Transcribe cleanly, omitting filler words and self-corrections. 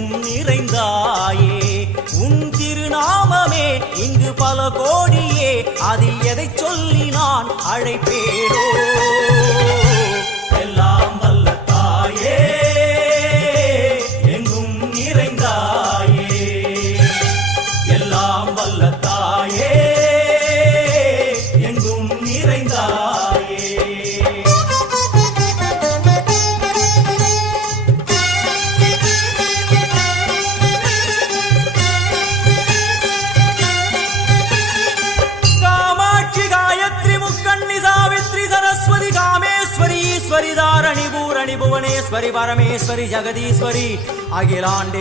எங்கும் நிறைந்தாயே. உன் திருநாமமே இங்கு பல கோடியே, அதில் எதை சொல்லி நான் அழைப்பேனோ. எல்லாம் வல்ல தாயே, எங்கும் நிறைந்தாயே. எல்லாம் வல்ல தாயே, எங்கும் நிறைந்தாயே. ईश्वरी दारणी भूरणी भुवनेश्वरी परमेश्वरी जगदीश्वरी अखिलांडे